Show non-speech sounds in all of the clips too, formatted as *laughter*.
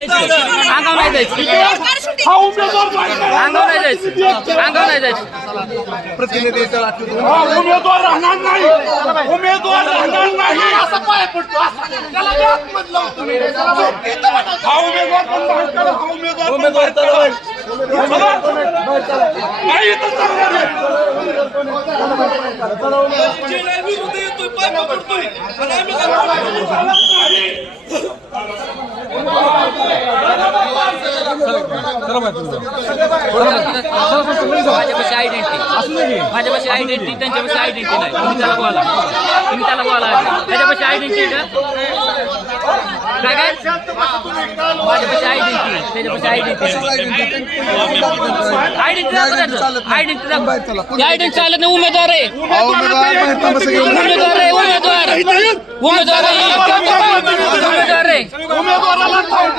अंगावर नाही जायचं हा. अंगावर नाही जायचं अंगावर नाही जायचं हा उमेदवार राहणार नाही उमेदवार राहणार नाही असा पाय पडतो. हा पण उमेदवार पण बाहेर काढा. चला. नाही इथं चालणार नाही. जिल्हा विरुद्ध येतोय, पाय पकडतोय. आणि आम्ही काय बोलायचं चालत नाही. माझ्यापाशी आयडेंटिटी माझ्यापाशी आयडेंटिटी त्यांच्यापाशी आयडेंटिटी नाही तुम्ही त्याला बोला तुम्ही त्याला बोला त्याच्यापाशी आयडेंटिटी का काय काय माझ्यापाशी त्याच्यापाशी चालत नाही उमेदवार आहे. उमेदवार आहे उमेदवार उमेदवार आहे उमेदवार आहे उमेदवाराला ठाऊक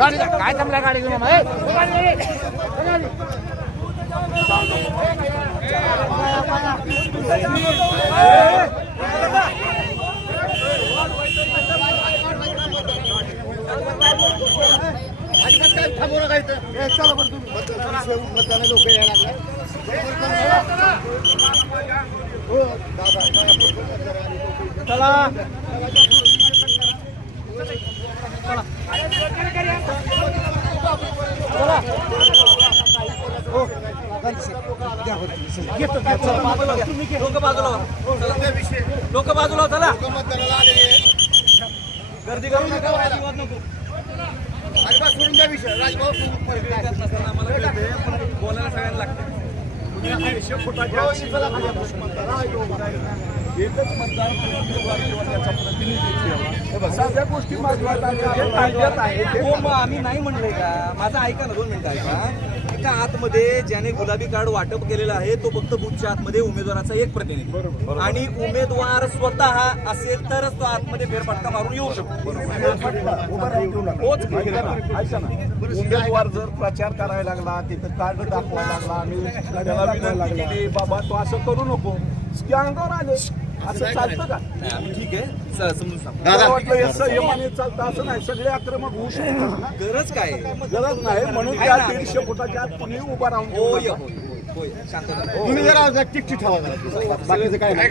म्हणून हा कालवा नाही केला त्या सूर्यवंशीला विनंती करत होतो तो अंगावर आला. काय थांबला गाडी घेऊन लोक बाजूला चला. गर्दी करू नका वादविवाद नको आम्हाला कळते, बोलायला सगळ्यांना लागतं दीडशे फुटाच्या एकच मतदार त्याचा प्रतिनिधी सगळ्या गोष्टी हो आम्ही नाही म्हणलंय का? माझं ऐका ना दोन मिनिटं ऐका. एका आतमध्ये ज्याने गुलाबी कार्ड वाटप केलेलं आहे तो फक्त बुथच्या आतमध्ये उमेदवाराचा एक प्रतिनिधी. आणि उमेदवार स्वतः असेल तरच तो आतमध्ये फेरफटका मारून येऊ शकतो. उमेदवार जर प्रचार करायला लागला तिथं कार्ड दाखवायला लागला आणि त्याला विनंती केली बाबा तो असं करू नको. अंगावर आले. असं चालतं का? ठीक आहे. स- समजून सांगतो मला वाटलं हे संयमाने चालतं असं नाही. सगळे आक्रमक होऊ शकतात ना. *coughs* गरज काय आहे? गरज नाही. म्हणून त्या दीडशे फुटाच्या आत कुणी उभा राहून होय. होय तुम्ही जरा टिकटी ठेवा बाकीचं काय नाही.